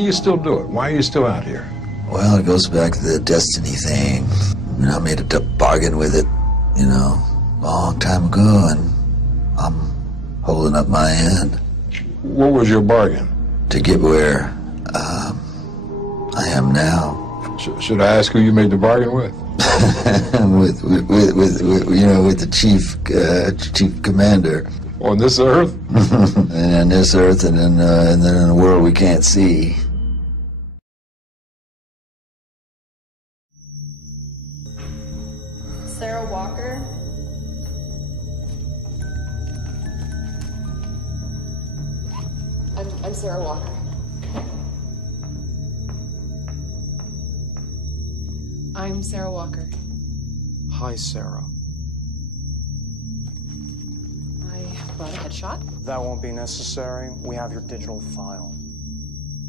You still do it? Why are you still out here? Well, it goes back to the destiny thing. You know, I made a bargain with it, you know, a long time ago, and I'm holding up my end. What was your bargain? To get where I am now. Should I ask who you made the bargain with? with you know, with the chief commander. On this earth? And on this earth, and then in a world we can't see. Sarah Walker. I'm Sarah Walker. I'm Sarah Walker. Hi, Sarah. I brought a headshot. That won't be necessary. We have your digital file.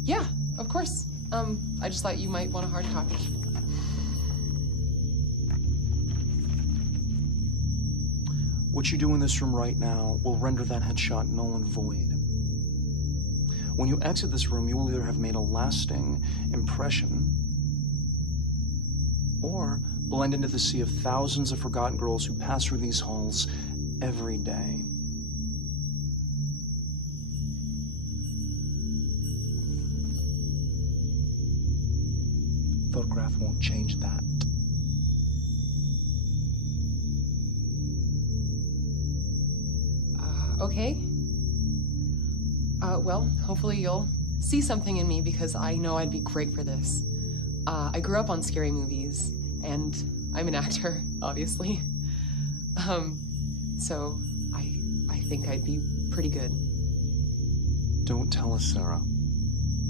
Yeah, of course. I just thought you might want a hard copy. What you do in this room right now will render that headshot null and void. When you exit this room, you will either have made a lasting impression or blend into the sea of thousands of forgotten girls who pass through these halls every day. Photograph won't change that. Okay. Well, hopefully you'll see something in me because I know I'd be great for this. I grew up on scary movies, and I'm an actor, obviously. So I think I'd be pretty good. Don't tell us, Sarah.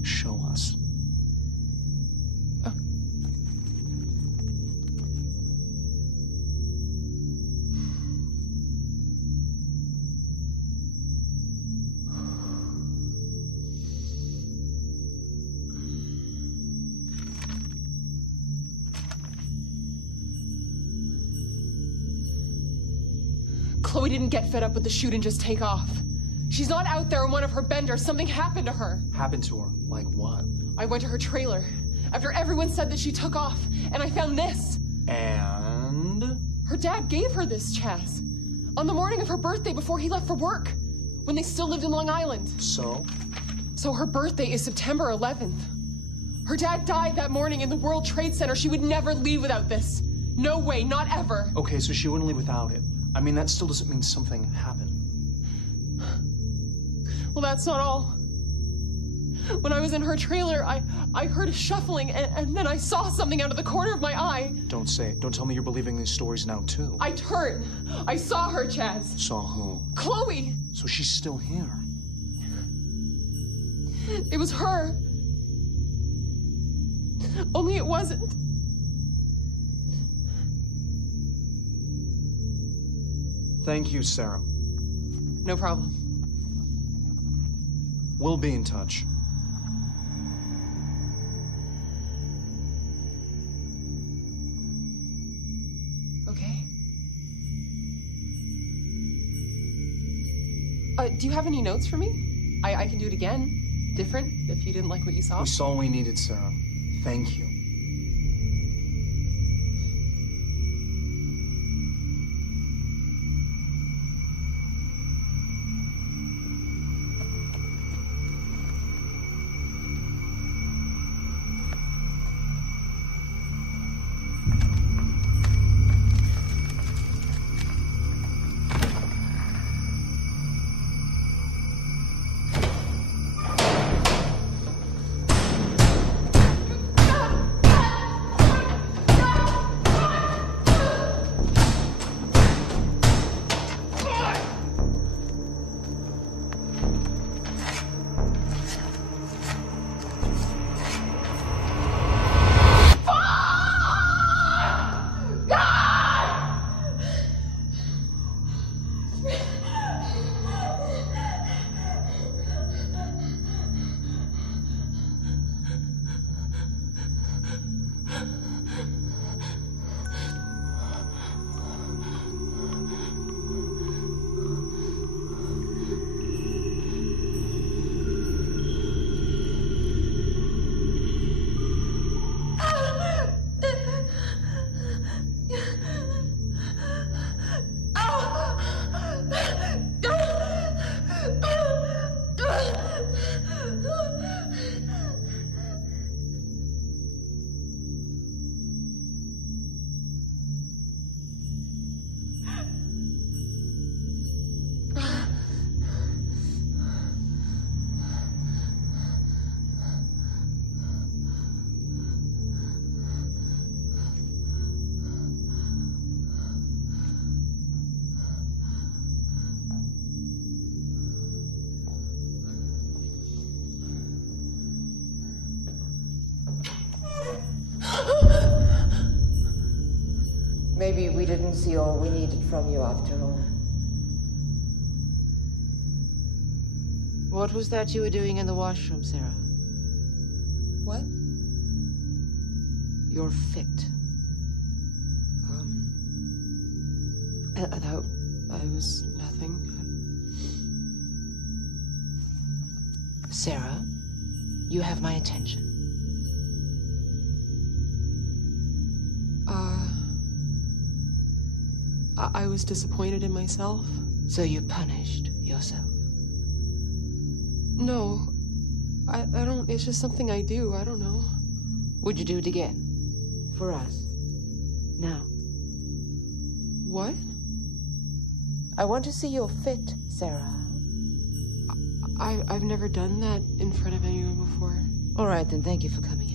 Show us. Oh. Chloe didn't get fed up with the shoot and just take off. She's not out there on one of her benders. Something happened to her. Happened to her? Like what? I went to her trailer after everyone said that she took off, and I found this. And? Her dad gave her this, Chaz, on the morning of her birthday before he left for work, when they still lived in Long Island. So? So her birthday is September 11th. Her dad died that morning in the World Trade Center. She would never leave without this. No way, not ever. Okay, so she wouldn't leave without it. I mean, that still doesn't mean something happened. Well, that's not all. When I was in her trailer, I heard a shuffling, and then I saw something out of the corner of my eye. Don't say it. Don't tell me you're believing these stories now, too. I turned. I saw her, Chaz. Saw who? Chloe! So she's still here. It was her. Only it wasn't. Thank you, Sarah. No problem. We'll be in touch. Okay. Do you have any notes for me? I can do it again. Different, if you didn't like what you saw. We saw all we needed, Sarah. Thank you. Maybe we didn't see all we needed from you after all. What was that you were doing in the washroom, Sarah? What? You're fit. I was nothing. Sarah, you have my attention. I was disappointed in myself. So you punished yourself? No. I don't, it's just something I do, I don't know. Would you do it again? For us? Now? What? I want to see you're fit, Sarah. I've never done that in front of anyone before. All right, then thank you for coming in.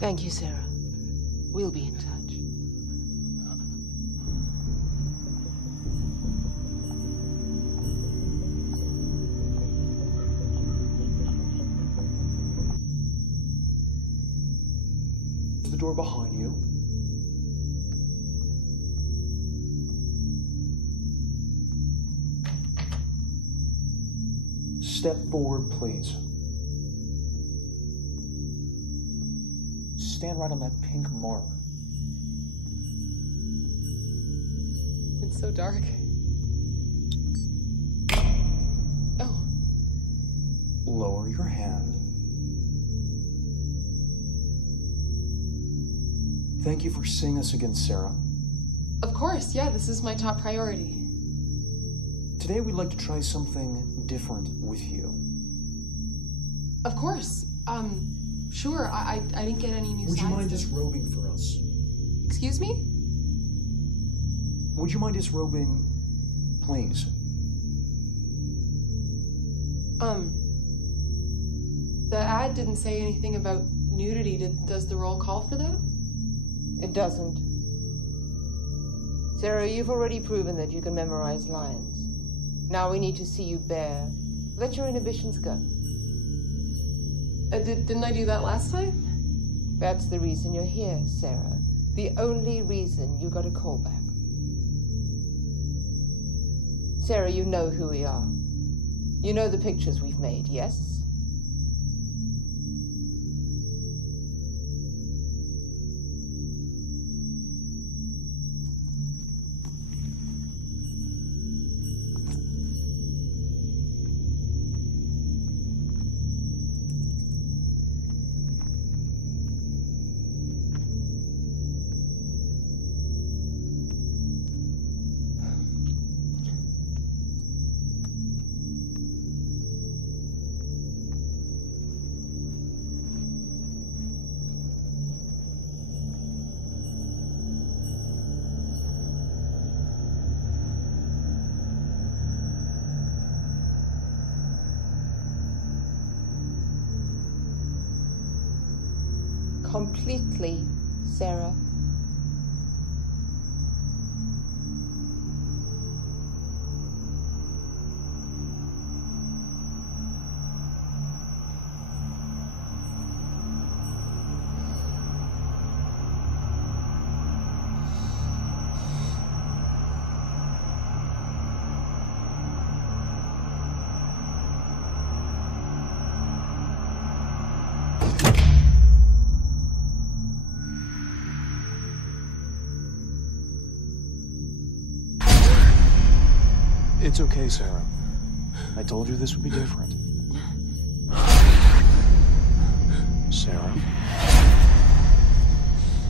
Thank you, Sarah. We'll be in touch. The door behind you. Step forward, please. Stand right on that pink mark. It's so dark. Oh. Lower your hand. Thank you for seeing us again, Sarah. Of course, yeah, this is my top priority. Today we'd like to try something different with you. Of course. Sure, I didn't get any new Would you sides mind though. disrobing for us? Excuse me? Would you mind disrobing, please? The ad didn't say anything about nudity. Does the role call for that? It doesn't. Sarah, you've already proven that you can memorize lines. Now we need to see you bare. Let your inhibitions go. Didn't I do that last time? That's the reason you're here, Sarah. The only reason you got a call back. Sarah, you know who we are. You know the pictures we've made, yes? Completely, Sarah. It's okay, Sarah. I told you this would be different. Sarah,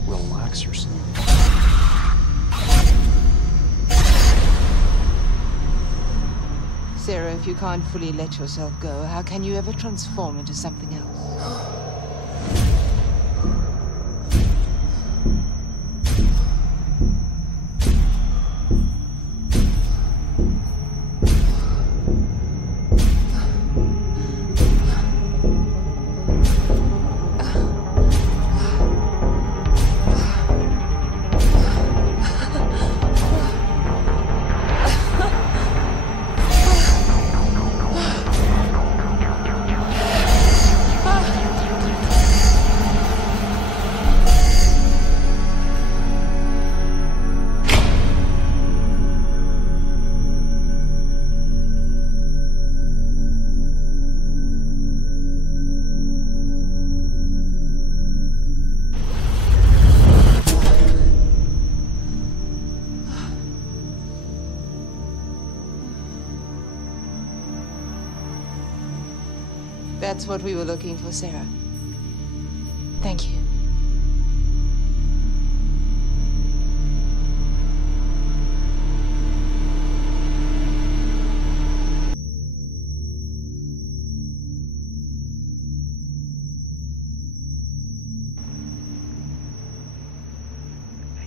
relax yourself. Sarah, if you can't fully let yourself go, how can you ever transform into something else? That's what we were looking for, Sarah. Thank you.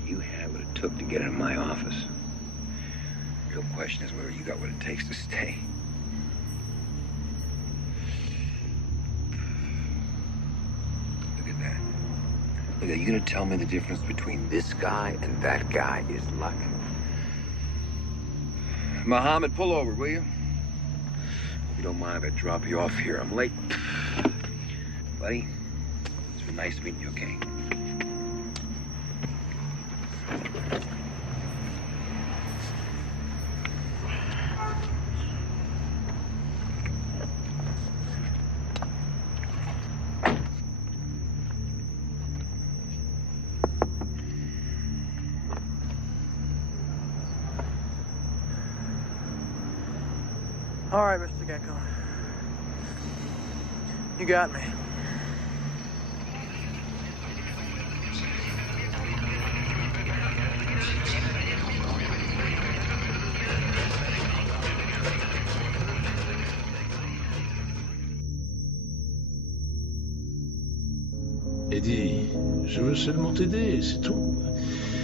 You had what it took to get in my office. The real question is whether you got what it takes to stay. Look, are you gonna tell me the difference between this guy and that guy is luck? Mohammed, pull over, will you? If you don't mind if I drop you off here, I'm late. Buddy, it's been nice meeting you, okay? All right, Mr. Gecko. You got me. Eddie, je veux seulement t'aider, c'est tout.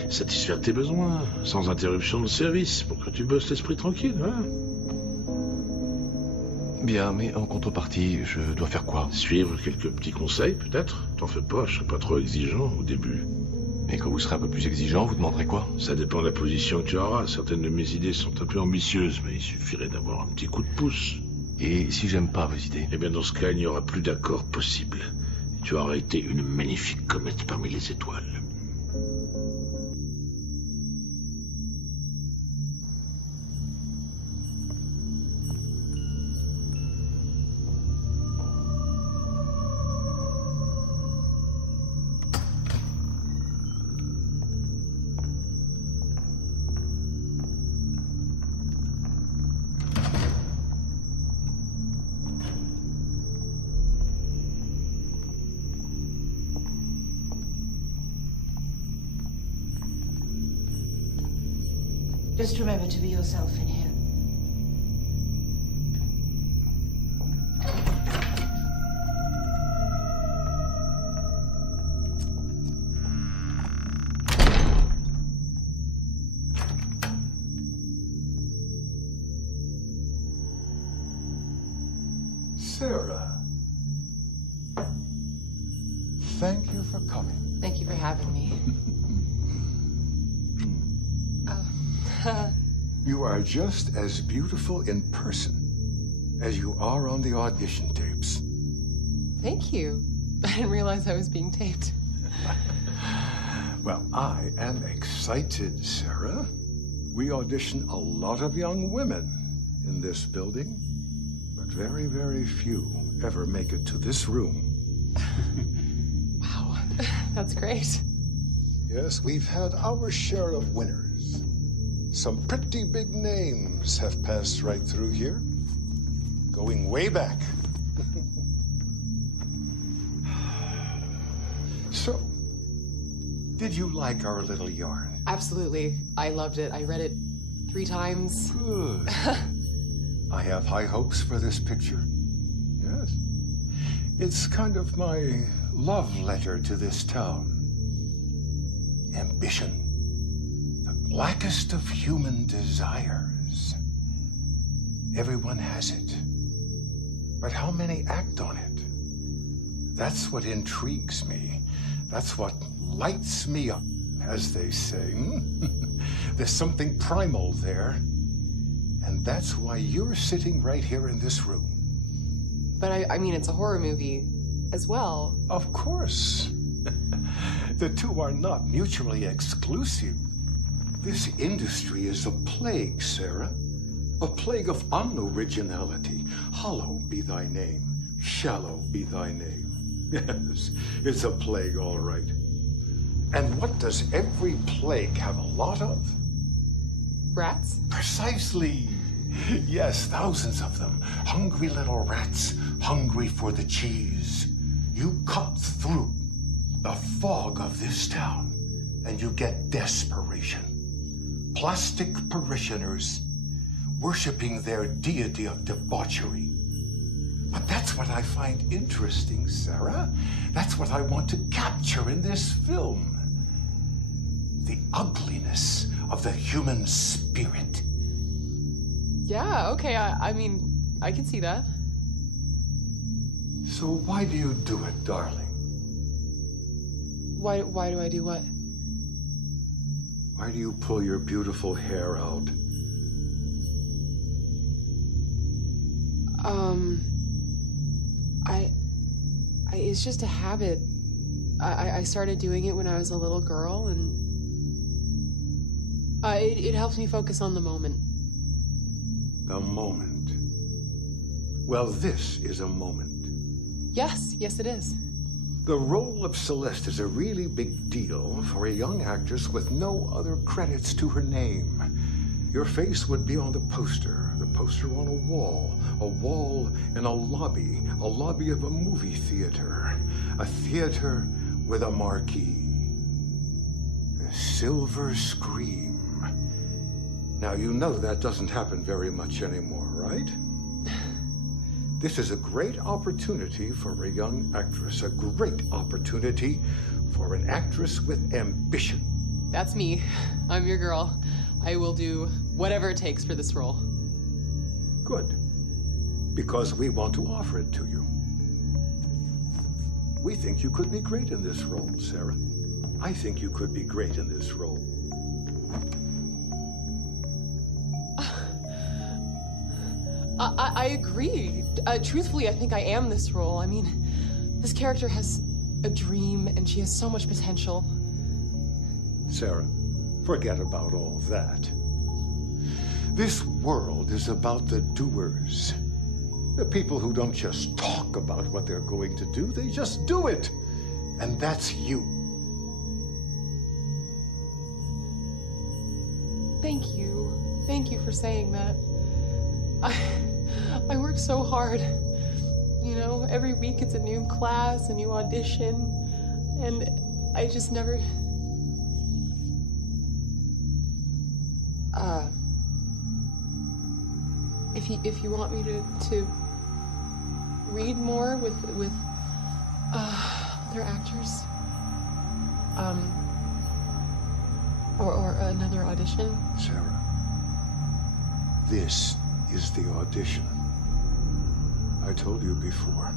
Satisfaire tes besoins, sans interruption de service, pour que tu bosses l'esprit tranquille, voilà. Bien, mais en contrepartie, je dois faire quoi? Suivre quelques petits conseils, peut-être. T'en fais pas, je serai pas trop exigeant au début. Et quand vous serez un peu plus exigeant, vous demanderez quoi? Ça dépend de la position que tu auras. Certaines de mes idées sont un peu ambitieuses, mais il suffirait d'avoir un petit coup de pouce. Et si j'aime pas vos idées? Eh bien, dans ce cas, il n'y aura plus d'accord possible. Et tu auras été une magnifique comète parmi les étoiles. Just remember to be yourself in here. Sarah. Thank you for coming. Thank you for having me. You are just as beautiful in person as you are on the audition tapes. Thank you. I didn't realize I was being taped. Well, I am excited, Sarah. We audition a lot of young women in this building, but very, very few ever make it to this room. Wow, that's great. Yes, we've had our share of winners. Some pretty big names have passed right through here, going way back. So, did you like our little yarn? Absolutely. I loved it. I read it 3 times. Good. I have high hopes for this picture. Yes. It's kind of my love letter to this town. Ambition. The blackest of human desires. Everyone has it. But how many act on it? That's what intrigues me. That's what lights me up, as they say. There's something primal there. And that's why you're sitting right here in this room. But I mean, it's a horror movie as well. Of course. The two are not mutually exclusive. This industry is a plague, Sarah. A plague of unoriginality. Hollow be thy name. Shallow be thy name. Yes, it's a plague, all right. And what does every plague have a lot of? Rats? Precisely. Yes, thousands of them. Hungry little rats, hungry for the cheese. You cut through the fog of this town, and you get desperation. Plastic parishioners worshipping their deity of debauchery. But that's what I find interesting, Sarah. That's what I want to capture in this film. The ugliness of the human spirit. Yeah, okay, I mean, I can see that. So why do you do it, darling? Why do I do what? Why do you pull your beautiful hair out? It's just a habit. I started doing it when I was a little girl, and it helps me focus on the moment. The moment. Well, this is a moment. Yes, it is. The role of Celeste is a really big deal for a young actress with no other credits to her name. Your face would be on the poster on a wall in a lobby of a movie theater, a theater with a marquee. A silver screen. Now, you know that doesn't happen very much anymore, right? This is a great opportunity for a young actress, a great opportunity for an actress with ambition. That's me. I'm your girl. I will do whatever it takes for this role. Good. Because we want to offer it to you. We think you could be great in this role, Sarah. I think you could be great in this role. I agree. Truthfully, I think I am this role. I mean, this character has a dream, and she has so much potential. Sarah, forget about all that. This world is about the doers. The people who don't just talk about what they're going to do, they just do it. And that's you. Thank you. Thank you for saying that. I work so hard. You know, every week it's a new class, a new audition, and I just never... If you want me to read more with other actors, or another audition. Sarah, this is the audition. I told you before.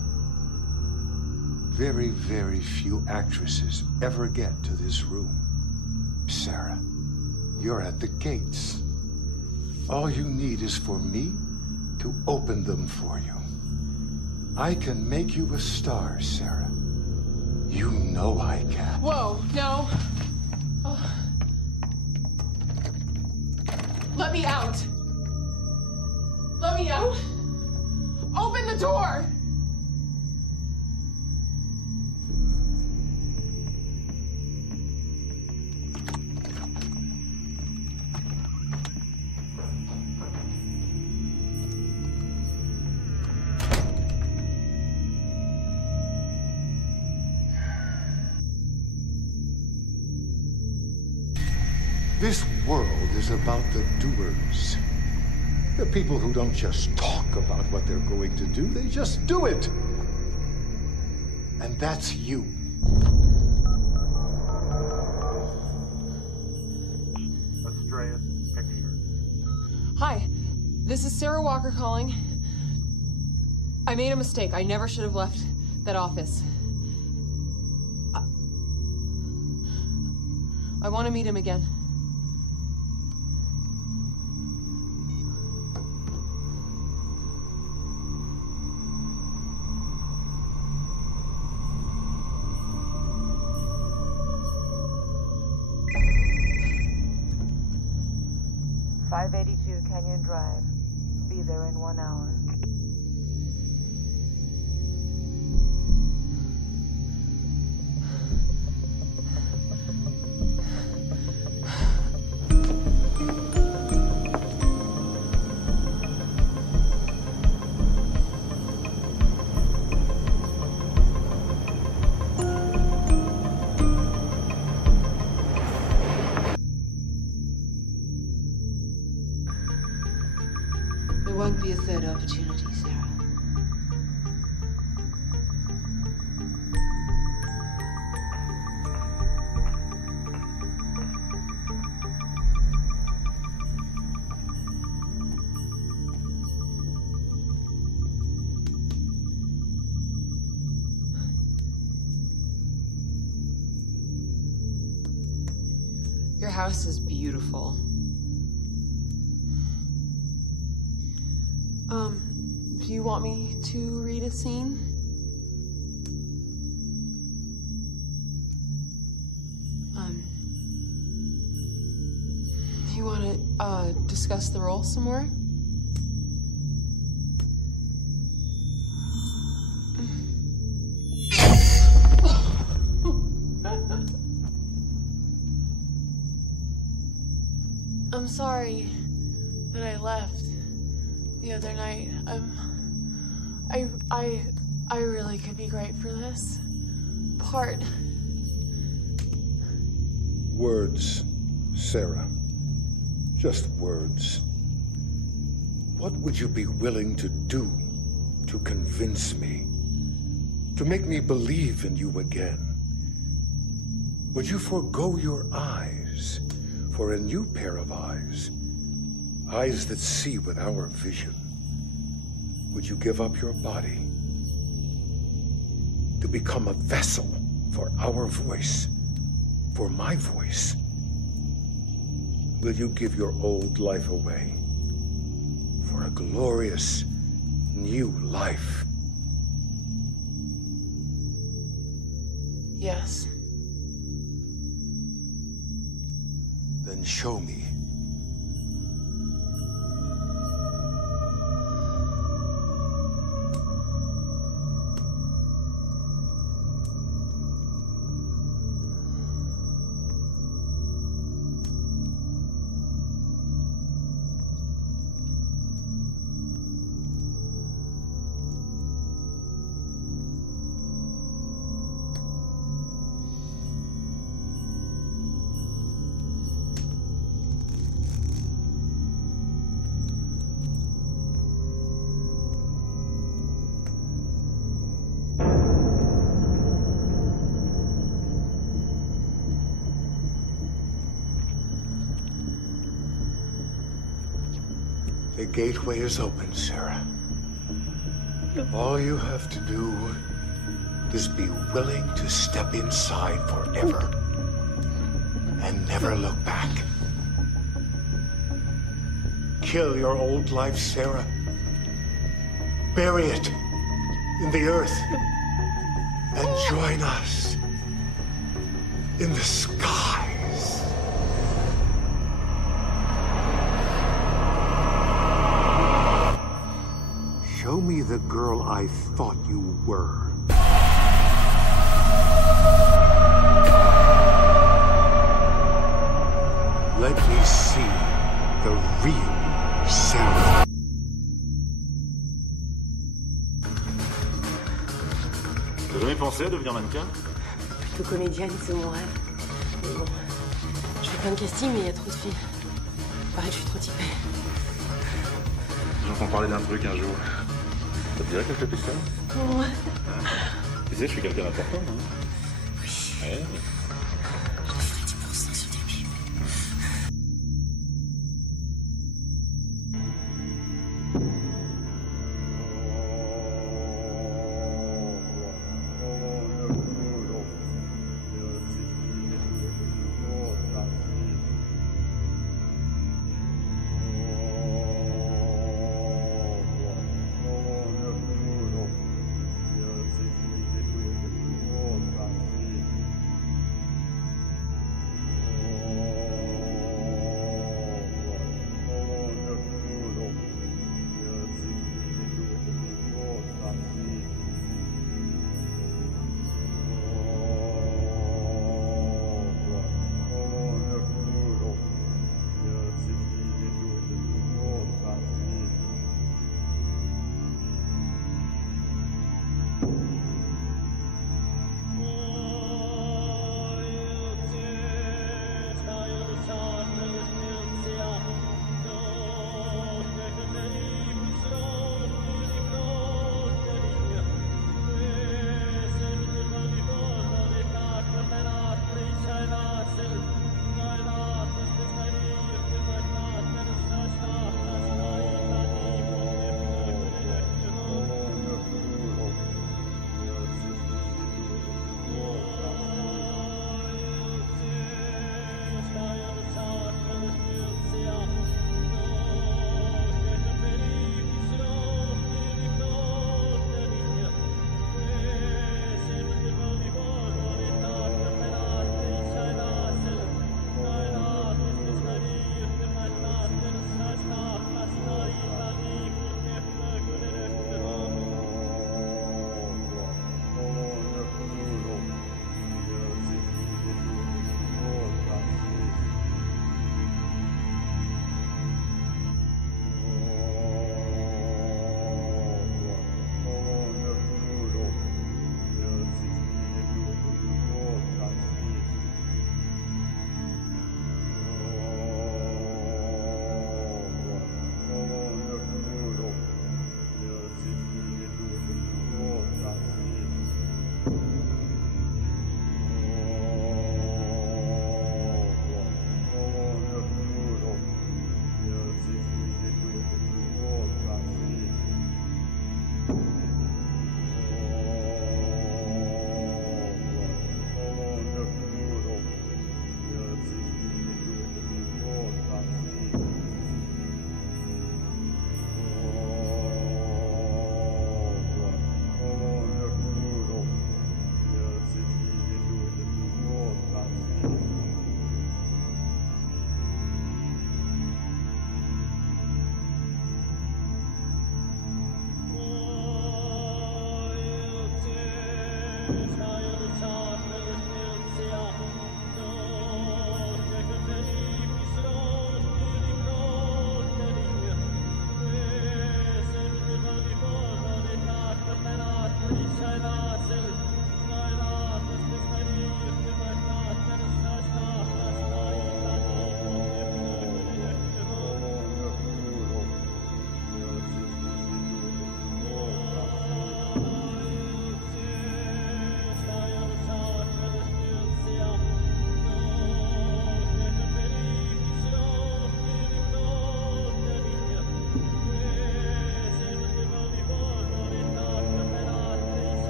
Very, very few actresses ever get to this room. Sarah, you're at the gates. All you need is for me to open them for you. I can make you a star, Sarah. You know I can. Whoa, no. Oh. Let me out. Let me out. Open the door. This world is about the doers. The people who don't just talk about what they're going to do, they just do it. And that's you. Hi, this is Sarah Walker calling. I made a mistake. I never should have left that office. I want to meet him again. Canyon Drive. Be there in 1 hour. There won't be a third opportunity, Sarah. Your house is beautiful. Do you want me to read a scene? Do you want to, discuss the role some more? I'm sorry that I left the other night. I really could be great for this part. Words, Sarah. Just words. What would you be willing to do to convince me? To make me believe in you again? Would you forego your eyes for a new pair of eyes? Eyes that see with our vision. Would you give up your body to become a vessel for our voice, for my voice? Will you give your old life away for a glorious new life? Yes. Then show me. The gateway is open, Sarah. All you have to do is be willing to step inside forever and never look back. Kill your old life, Sarah. Bury it in the earth and join us in the skies. Show me the girl I thought you were. Let me see the real Sarah. T'as jamais pensé à devenir mannequin? Plutôt comédienne, c'est mon rêve. Mais bon, je vais plein de castings, mais il y a trop de filles. Pareil, je suis trop typée. J'entends parler d'un truc un jour. Ça te dirait qu'elle fait pistolet? Ouais. Tu sais, je suis quelqu'un d'important, hein? Oui. Ouais. Je te ferai 10% sur tes pipes.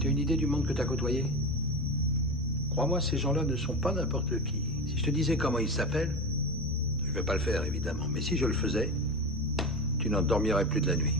Tu as une idée du monde que tu as côtoyé? Crois-moi, ces gens-là ne sont pas n'importe qui. Si je te disais comment ils s'appellent, je ne vais pas le faire, évidemment, mais si je le faisais, tu n'en dormirais plus de la nuit.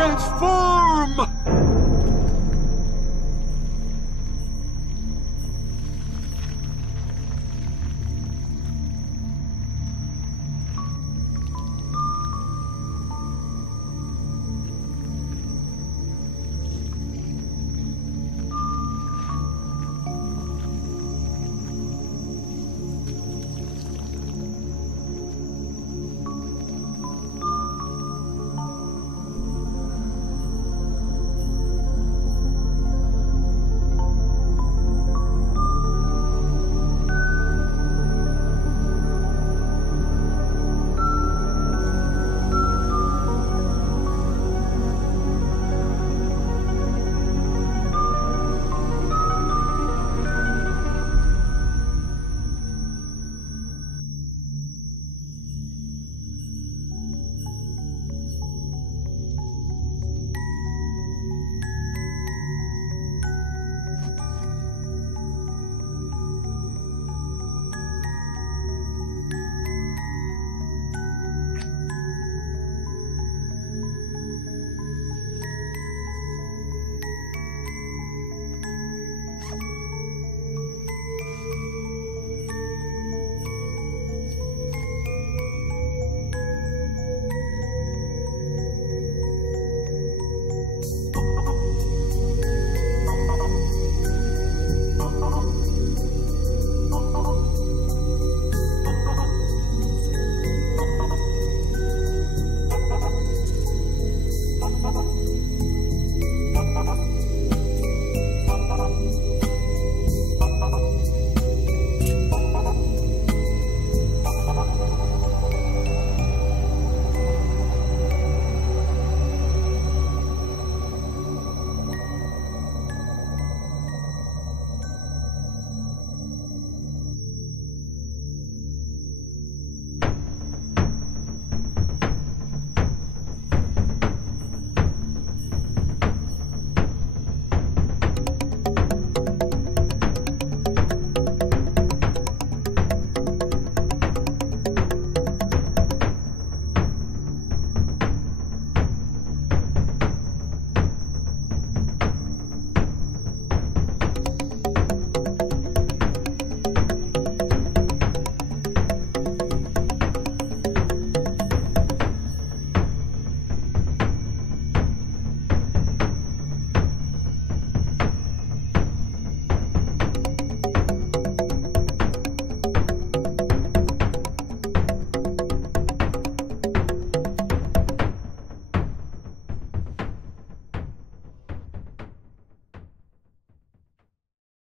transform.